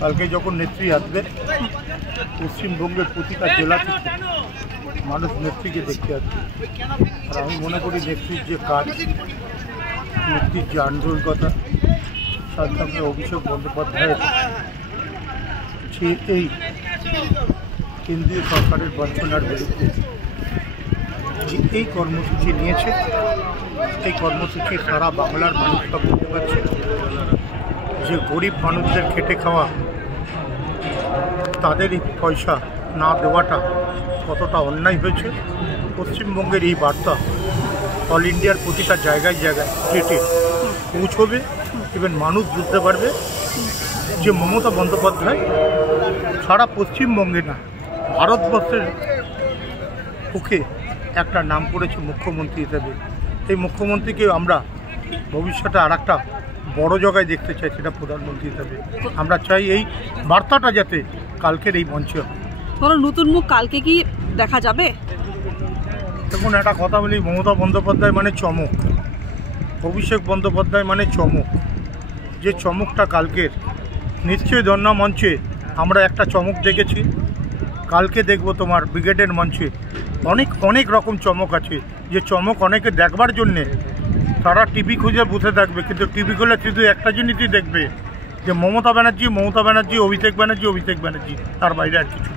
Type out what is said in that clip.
কালকে যখন নেত্রী আসবে পশ্চিমবঙ্গের প্রতিটা জেলা থেকে মানুষ নেত্রীকে দেখতে আসবে। আর আমি মনে করি নেত্রীর যে কাজ, নেত্রীর যে আন্তরিকতা, তার সঙ্গে অভিষেক বন্দ্যোপাধ্যায়ের যে এই কেন্দ্রীয় সরকারের বঞ্চনার বিরুদ্ধে যে এই কর্মসূচি নিয়েছে, এই কর্মসূচি সারা বাংলার মানুষরা বুঝতে পারছে যে গরিব মানুষদের খেটে খাওয়া, তাদের এই পয়সা না দেওয়াটা কতটা অন্যায় হয়েছে। পশ্চিমবঙ্গের এই বার্তা অল ইন্ডিয়ার প্রতিটা জায়গায় জায়গায় স্টেটে পৌঁছবে, এবং মানুষ বুঝতে পারবে যে মমতা বন্দ্যোপাধ্যায় সারা পশ্চিমবঙ্গে না, ভারতবর্ষের পক্ষে একটা নাম করেছে মুখ্যমন্ত্রী হিসেবে। এই মুখ্যমন্ত্রীকে আমরা ভবিষ্যতে আর একটা বড় জায়গায় দেখতে চাই, সেটা প্রধানমন্ত্রী হিসেবে। আমরা চাই এই বার্তাটা যাতে কালকের এই মঞ্চে হয়। কোনো নতুন মুখ কালকে কি দেখা যাবে? দেখুন, একটা কথা বলি, মমতা বন্দ্যোপাধ্যায় মানে চমক, অভিষেক বন্দ্যোপাধ্যায় মানে চমক। যে চমকটা কালকের, নিশ্চয়ই ধর্ণা মঞ্চে আমরা একটা চমক দেখেছি, কালকে দেখব তোমার ব্রিগেডের মঞ্চে অনেক অনেক রকম চমক আছে। যে চমক অনেকে দেখবার জন্যে তারা টিভি খুঁজে বসে থাকবে, কিন্তু টিভি খুলে শুধু একটা জিনিসই দেখবে, যে মমতা ব্যানার্জি, অভিষেক ব্যানার্জি, তার বাইরে আর কিছু।